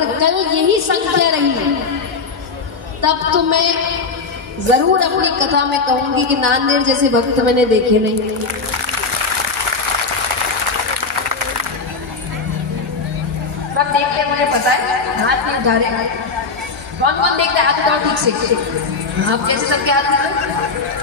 अगर कल यही संख्या रही तब तो मैं जरूर अपनी कथा में कहूंगी कि नांदेड़ जैसे भक्त मैंने देखे नहीं। सब देखते मुझे पता है, हाथ नहीं उठा रहे। कौन कौन देखते हाथ उठाओ ठीक से। आप कैसे सबके हाथ उठाओ।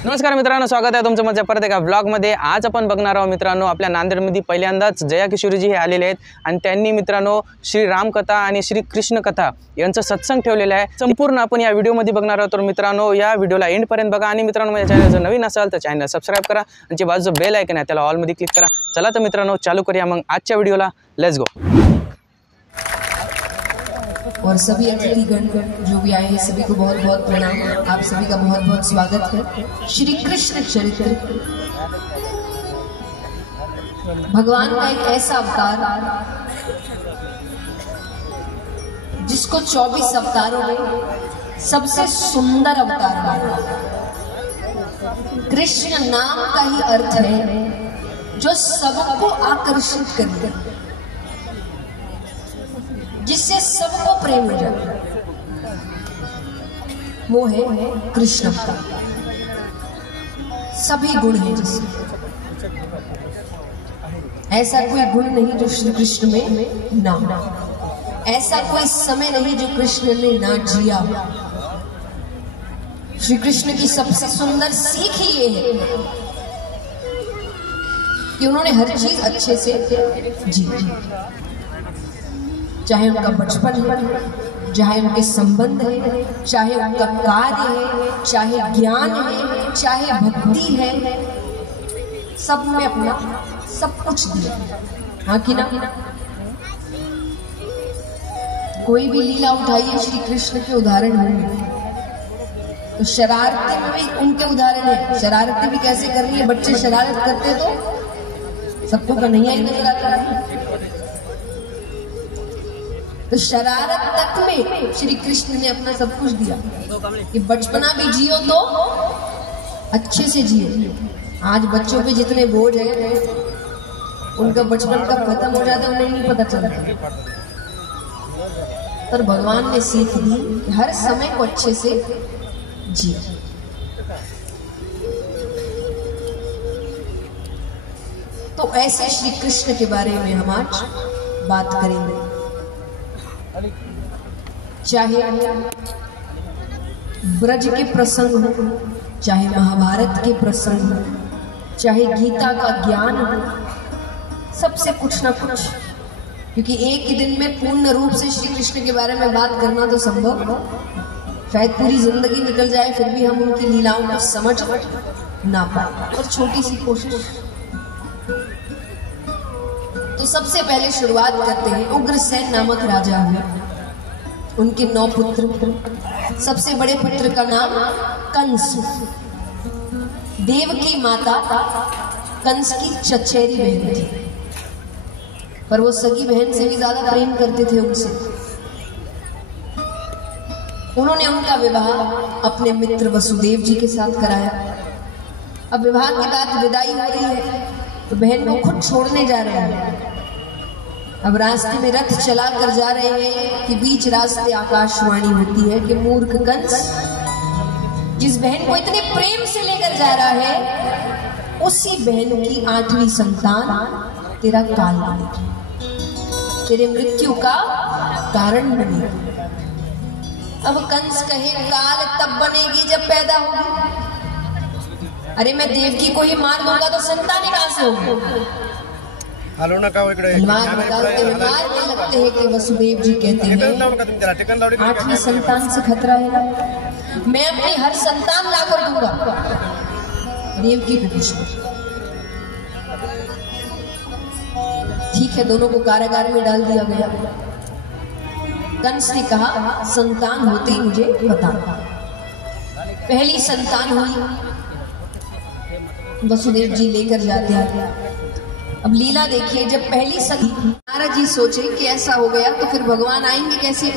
नमस्कार मित्रांनो, स्वागत आहे तुमचं माझ्या परत एका ब्लॉगमध्ये। आज आपण बघणार आहोत मित्रांनो, आपल्या नांदेडमध्ये पहिल्यांदाच जया किशोरीजी हे आलेले आहेत आणि त्यांनी मित्रांनो श्री रामकथा आणि श्री कृष्ण कथा यांचं सत्संग ठेवलेलं आहे। संपूर्ण आपण या व्हिडिओमध्ये बघणार आहोत। तर मित्रांनो या व्हिडिओला एंड पर्यंत बघा आणि मित्रांनो माझ्या चॅनल जर नवीन असाल तर चॅनल सबस्क्राइब करा आणि जे बाजूचं बेल आयकन आहे त्याला ऑल मध्ये क्लिक करा। चला तर मित्रांनो चालू करूया मग आजच्या व्हिडिओला, लेट्स गो। और सभी अतिथिगण जो भी आए हैं सभी को बहुत बहुत प्रणाम। आप सभी का बहुत बहुत स्वागत है। श्री कृष्ण चरित्र भगवान का एक ऐसा अवतार जिसको 24 अवतारों में सबसे सुंदर अवतार माना। कृष्ण नाम का ही अर्थ है जो सबको आकर्षित करता, जिससे सबको प्रेम हो जाता, वो है कृष्ण। सभी गुण हैं जिसमें, ऐसा कोई गुण नहीं जो श्री कृष्ण में ना हो, ऐसा कोई समय नहीं जो कृष्ण ने ना जिया। श्री कृष्ण की सबसे सुंदर सीख ही ये है कि उन्होंने हर चीज अच्छे से जी, चाहे उनका बचपन है, चाहे उनके संबंध है, चाहे उनका कार्य है, चाहे ज्ञान है, चाहे भक्ति है, सब में अपना सब कुछ दिया। हाँ कि ना। कोई भी लीला उठाइए श्री कृष्ण के उदाहरण होंगे। तो शरारती में भी उनके उदाहरण है। शरारती भी कैसे करनी है, बच्चे शरारत करते तो सबको कन्हैया ही नजर आता है। तो शरारत तक में श्री कृष्ण ने अपना सब कुछ दिया कि बचपना भी जियो तो अच्छे से जियो। आज बच्चों पे जितने बोझ है, उनका बचपन कब खत्म हो जाता है उन्हें नहीं पता चलता। पर भगवान ने सीख दी कि हर समय को अच्छे से जी। तो ऐसे श्री कृष्ण के बारे में हम आज बात करेंगे। चाहे ब्रज के प्रसंग हो, चाहे महाभारत के प्रसंग हो, चाहे गीता का ज्ञान हो, सबसे कुछ ना कुछ, क्योंकि एक ही दिन में पूर्ण रूप से श्री कृष्ण के बारे में बात करना तो संभव शायद पूरी जिंदगी निकल जाए फिर भी हम उनकी लीलाओं को समझ ना पाए, और छोटी सी कोशिश। तो सबसे पहले शुरुआत करते हैं। उग्रसेन नामक राजा हुए, उनके 9 पुत्र। सबसे बड़े पुत्र का नाम कंस। देव की माता कंस की चचेरी बहन थी, पर वो सगी बहन से भी ज्यादा प्रेम करते थे उनसे। उन्होंने उनका विवाह अपने मित्र वसुदेव जी के साथ कराया। अब विवाह के बाद विदाई हो रही है तो बहन को खुद छोड़ने जा रहे हैं। अब रास्ते में रथ चला कर जा रहे हैं कि बीच रास्ते आकाशवाणी होती है कि मूर्ख कंस, जिस बहन को इतने प्रेम से लेकर जा रहा है उसी बहन की 8वीं संतान तेरा काल बनेगी, तेरे मृत्यु का कारण बनेगी। अब कंस कहे काल तब बनेगी जब पैदा होगी। अरे मैं देवकी को ही मार दूंगा तो संतान कहां से होगी। मारने लगते हैं कि वसुदेव जी कहते हैं 8वीं संतान से खतरा है, मैं अपनी हर संतान लाकर दूंगा। देवकी को पूछो। ठीक है, दोनों को कारागार में डाल दिया गया। कंस ने कहा संतान होते ही मुझे बता। पहली संतान हुई, वसुदेव जी लेकर जाते हैं। अब लीला देखिए, जब पहली नारद जी सोचे कि ऐसा हो गया तो फिर भगवान आएंगे कैसे।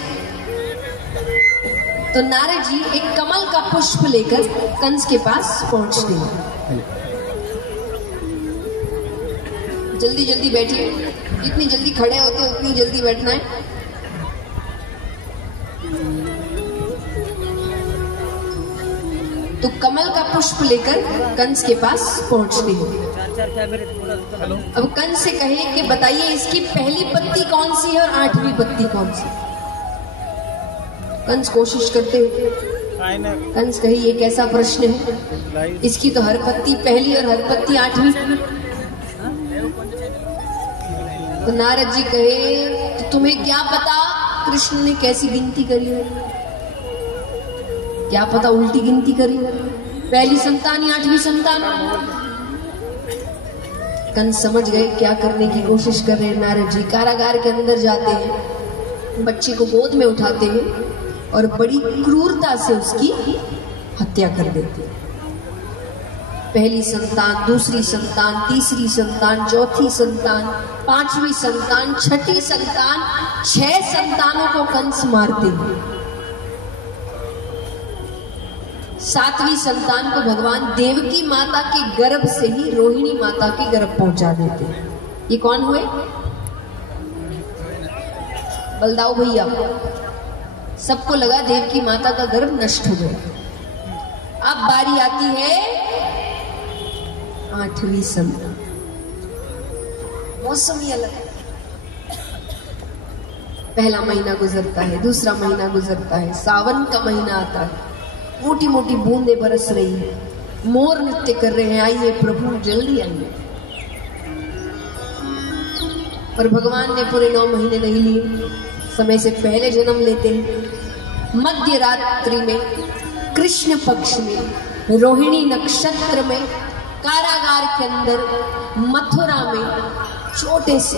तो नारद जी एक कमल का पुष्प लेकर कंस के पास पहुंचते हैं। जल्दी जल्दी बैठिए। जितनी जल्दी खड़े होते उतनी जल्दी बैठना है। तो कमल का पुष्प लेकर कंस के पास पहुंचते हैं। अब कंस से कहे कि बताइए इसकी पहली पत्ती कौन सी है और 8वीं पत्ती कौन सी। कंस कोशिश करते हैं। कंस कहे ये कैसा प्रश्न है, इसकी तो हर पत्ती पहली और हर पत्ती 8वीं। तो नारद जी कहे तो तुम्हें क्या पता कृष्ण ने कैसी गिनती करी है, क्या पता उल्टी गिनती करी है, पहली संतान या 8वीं संतान। कंस समझ गए क्या करने की कोशिश कर रहे हैं नारद जी। कारागार के अंदर जाते हैं, बच्चे को गोद में उठाते हैं और बड़ी क्रूरता से उसकी हत्या कर देते हैं। पहली संतान, दूसरी संतान, तीसरी संतान, चौथी संतान, 5वीं संतान, 6ठी संतान, 6 संतानों को कंस मारते हैं। 7वीं संतान को भगवान देवकी माता के गर्भ से ही रोहिणी माता के गर्भ पहुंचा देते हैं। ये कौन हुए? बलदाऊ भैया। सबको लगा देवकी माता का गर्भ नष्ट हो गया। अब बारी आती है 8वीं संतान। मौसम ही अलग है। पहला महीना गुजरता है, दूसरा महीना गुजरता है, सावन का महीना आता है, मोटी मोटी बूंदें बरस रही है, मोर नृत्य कर रहे हैं, आइए प्रभु जल्दी आइए। पर भगवान ने पूरे 9 महीने नहीं लिए, समय से पहले जन्म लेते हैं। मध्य रात्रि में, कृष्ण पक्ष में, रोहिणी नक्षत्र में, कारागार के अंदर मथुरा में छोटे से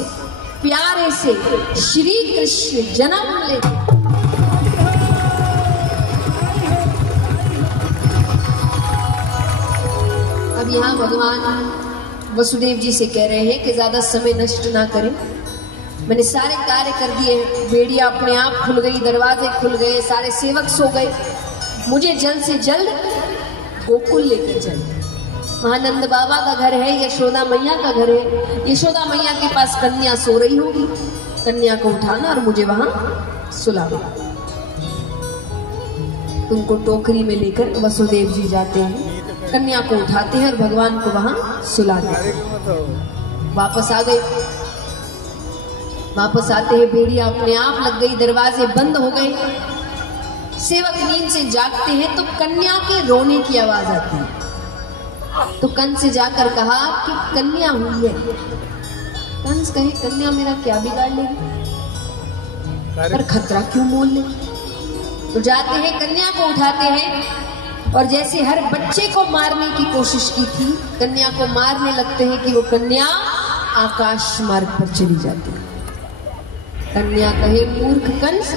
प्यारे से श्री कृष्ण जन्म लेते। अब यहाँ भगवान वसुदेव जी से कह रहे हैं कि ज्यादा समय नष्ट ना करें, मैंने सारे कार्य कर दिए, बेड़िया अपने आप खुल गई, दरवाजे खुल गए, सारे सेवक सो गए, मुझे जल्द से जल्द गोकुल लेकर चले। वहां नंद बाबा का घर है, यशोदा मैया का घर है, यशोदा मैया के पास कन्या सो रही होगी, कन्या को उठाना और मुझे वहां सुलाना। तुमको टोकरी में लेकर वसुदेव जी जाते हैं, कन्या को उठाते हैं और भगवान को वहां सुलाते हैं। वापस आ गए, वापस आते हैं, बेड़िया अपने आप लग गई, दरवाजे बंद हो गए, सेवक नींद से जागते हैं तो कन्या के रोने की आवाज आती है। तो कंस से जाकर कहा कि कन्या हुई है। कंस कहे कन्या मेरा क्या बिगाड़ लेगी, पर खतरा क्यों मोल ले। तो जाते हैं, कन्या को उठाते हैं और जैसे हर बच्चे को मारने की कोशिश की थी, कन्या को मारने लगते हैं कि वो कन्या आकाश मार्ग पर चली जाती है। कन्या कहे मूर्ख कंस,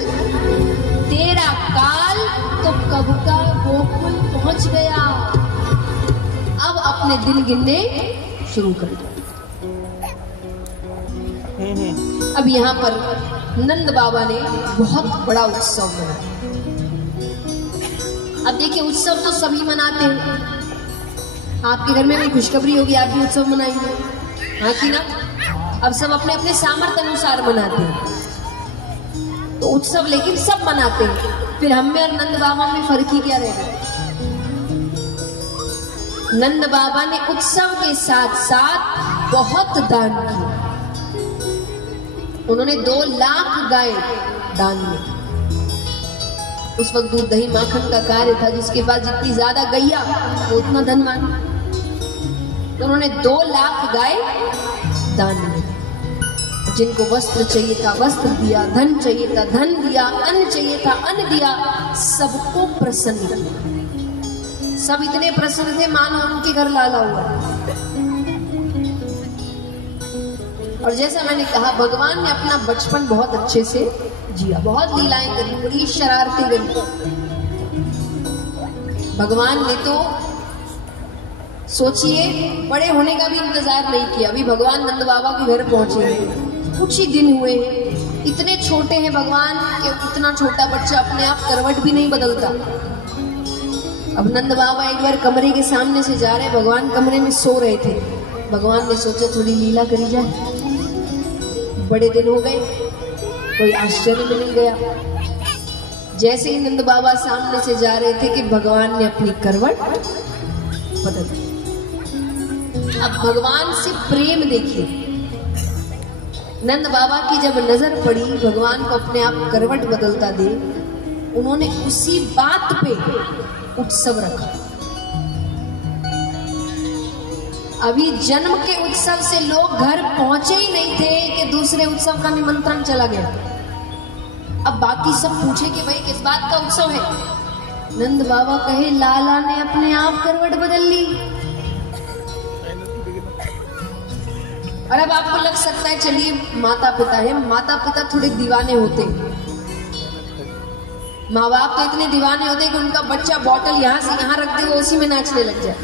तेरा काल तो कब का गोकुल पहुंच गया, अब अपने दिन गिनने शुरू कर दो। अब यहाँ पर नंद बाबा ने बहुत बड़ा उत्सव मनाया। अब देखिए उत्सव तो सभी मनाते हैं, आपके घर में भी खुशखबरी होगी, आप भी उत्सव मनाएंगे, हाँ कि ना। अब सब अपने अपने सामर्थ्य अनुसार मनाते हैं, तो उत्सव लेकिन सब मनाते हैं। फिर हम में और नंद बाबा में फर्क ही क्या रहेगा। नंद बाबा ने उत्सव के साथ साथ बहुत दान किया। उन्होंने 2 लाख गाय दान में। उस वक्त दूध दही माखन का कार्य था, जिसके पास जितनी ज्यादा गैया वो उतना धनवान। तो उन्होंने 2 लाख गाय दान में। जिनको वस्त्र चाहिए था वस्त्र दिया, धन चाहिए था धन दिया, अन्न चाहिए था अन्न दिया, सबको प्रसन्न किया। सब इतने प्रसन्न थे मानो उनके घर लाला हुआ। और जैसा मैंने कहा, भगवान ने अपना बचपन बहुत अच्छे से जिया, बहुत लीलाएं करी, बड़ी शरारतें करी। भगवान ने तो सोचिए बड़े होने का भी इंतजार नहीं किया। अभी भगवान नंद बाबा के घर पहुंचे हैं, कुछ ही दिन हुए हैं, इतने छोटे हैं भगवान कि इतना छोटा बच्चा अपने आप करवट भी नहीं बदलता। अब नंद बाबा एक बार कमरे के सामने से जा रहे, भगवान कमरे में सो रहे थे। भगवान ने सोचा थोड़ी लीला करी जाए। बड़े दिन हो गए, कोई आश्चर्य में नहीं गया। जैसे ही नंद बाबा सामने से जा रहे थे कि भगवान ने अपनी करवट बदल दी। अब भगवान से प्रेम देखिए, नंद बाबा की जब नजर पड़ी भगवान को अपने आप करवट बदलता दे, उन्होंने उसी बात पे उत्सव रखा। अभी जन्म के उत्सव से लोग घर पहुंचे ही नहीं थे कि दूसरे उत्सव का निमंत्रण चला गया। अब बाकी सब पूछे कि भाई किस बात का उत्सव है। नंद बाबा कहे लाला ने अपने आप करवट बदल ली। और अब आपको लग सकता है चलिए माता पिता है, माता पिता थोड़े दीवाने होते, माँ बाप तो इतने दीवाने होते कि उनका बच्चा बॉटल यहाँ से यहाँ रख दे वो उसी में नाचने लग जाए।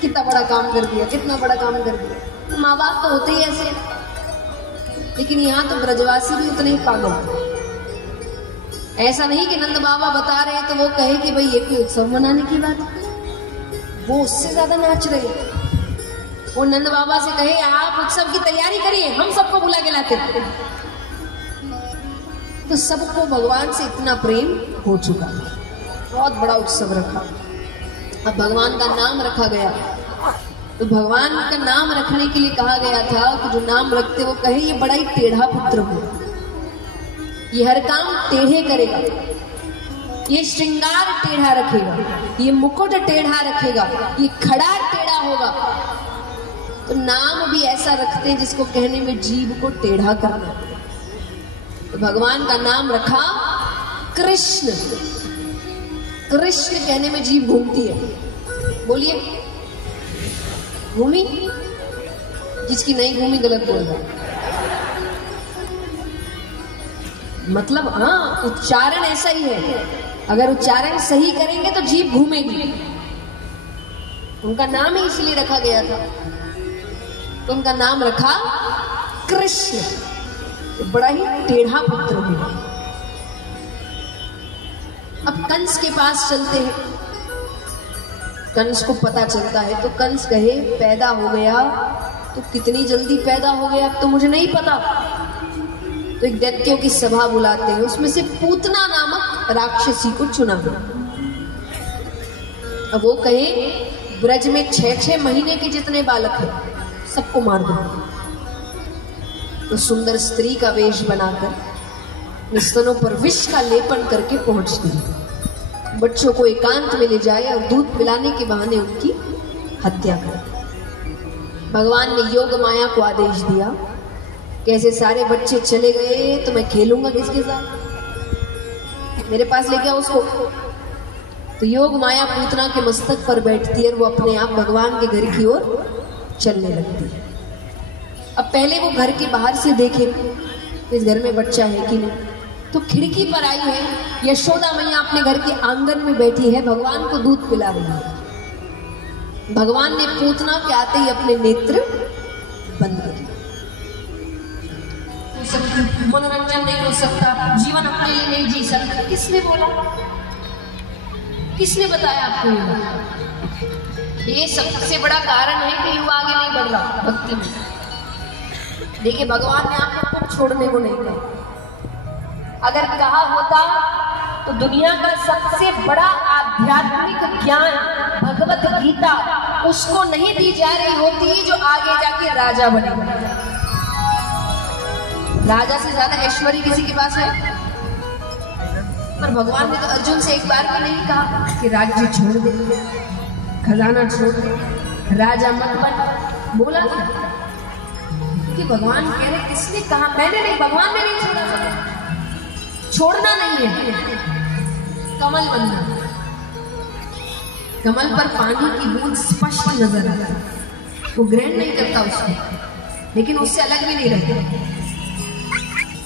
कितना बड़ा काम कर दिया, कितना बड़ा काम कर दिया। माँ बाप तो होते ही ऐसे, लेकिन यहाँ तो ब्रजवासी भी उतने ही पागल। ऐसा नहीं कि नंद बाबा बता रहे तो वो कहे कि भाई ये कोई उत्सव मनाने की बात, वो उससे ज्यादा नाच रहे। वो नंद बाबा से कहे आप उत्सव की तैयारी करिए, हम सबको बुला के लाते। तो सबको भगवान से इतना प्रेम हो चुका, बहुत बड़ा उत्सव रखा। अब भगवान का नाम रखा गया, तो भगवान का नाम रखने के लिए कहा गया था कि जो नाम रखते वो कहे ये बड़ा ही टेढ़ा पुत्र हो, ये हर काम टेढ़े करेगा, ये श्रृंगार टेढ़ा रखेगा, ये मुकुट टेढ़ा रखेगा, ये खड़ा टेढ़ा होगा। तो नाम भी ऐसा रखते हैं जिसको कहने में जीभ को टेढ़ा करना। तो भगवान का नाम रखा कृष्ण। कृष्ण कहने में जीभ घूमती है, बोलिए घूमी, जिसकी नहीं घूमी गलत बोल रहा। मतलब हाँ, उच्चारण ऐसा ही है, अगर उच्चारण सही करेंगे तो जीभ घूमेगी। उनका नाम ही इसलिए रखा गया था, तो उनका नाम रखा कृष्ण। तो बड़ा ही टेढ़ा पुत्र हुआ। अब कंस के पास चलते हैं, कंस को पता चलता है तो कंस कहे पैदा हो गया तो कितनी जल्दी पैदा हो गया अब तो मुझे नहीं पता। तो एक दैत्यों की सभा बुलाते हैं, उसमें से पूतना नामक राक्षसी को चुना। अब वो कहे ब्रज में 6-6 महीने के जितने बालक हैं सबको मार दो। तो सुंदर स्त्री का वेश बनाकर स्तनों पर विष का लेपन करके पहुंचती है, बच्चों को एकांत में ले जाए और दूध पिलाने के बहाने उनकी हत्या कर। भगवान ने योग माया को आदेश दिया, कैसे सारे बच्चे चले गए तो मैं खेलूंगा किसके साथ, मेरे पास लेके आओ उसको। तो योग माया पूतना के मस्तक पर बैठती है और वो अपने आप भगवान के घर की ओर चलने लगती है। अब पहले वो घर के बाहर से देखे इस घर में बच्चा है कि नहीं, तो खिड़की पर आई है यशोदा मैया अपने घर के आंगन में बैठी है, भगवान को दूध पिला रही है। भगवान ने पूतना के आते ही अपने नेत्र बंद कर दिए। मनोरंजन नहीं हो सकता, जीवन अपने लिए नहीं जी सकता, किसने बोला, किसने बताया आपको? ये सबसे बड़ा कारण है कि युवा आगे नहीं बढ़ रहा भक्ति में। देखिए भगवान ने आपको कुछ छोड़ने को नहीं कहा। अगर कहा होता तो दुनिया का सबसे बड़ा आध्यात्मिक ज्ञान भगवत गीता उसको नहीं दी जा रही होती जो आगे जाके राजा बनेगा। राजा से ज्यादा ऐश्वर्य किसी के पास है? पर भगवान ने तो अर्जुन से एक बार भी नहीं कहा कि राज्य छोड़ दे, खजाना छोड़ दे, राजा मत बन, बोला था कि भगवान कह रहे किसने कहा, मैंने नहीं, भगवान ने नहीं छोड़ा। छोड़ना नहीं है, कमल बनना। कमल पर पानी की बूंद स्पष्ट नजर आता है, वो ग्रहण नहीं करता उसको, लेकिन उससे अलग भी नहीं रहता,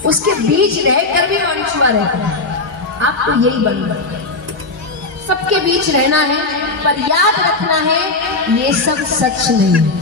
उसके बीच रहकर भी अनछुआ रहता है। आपको यही बनना, सबके बीच रहना है, पर याद रखना है ये सब सच नहीं है।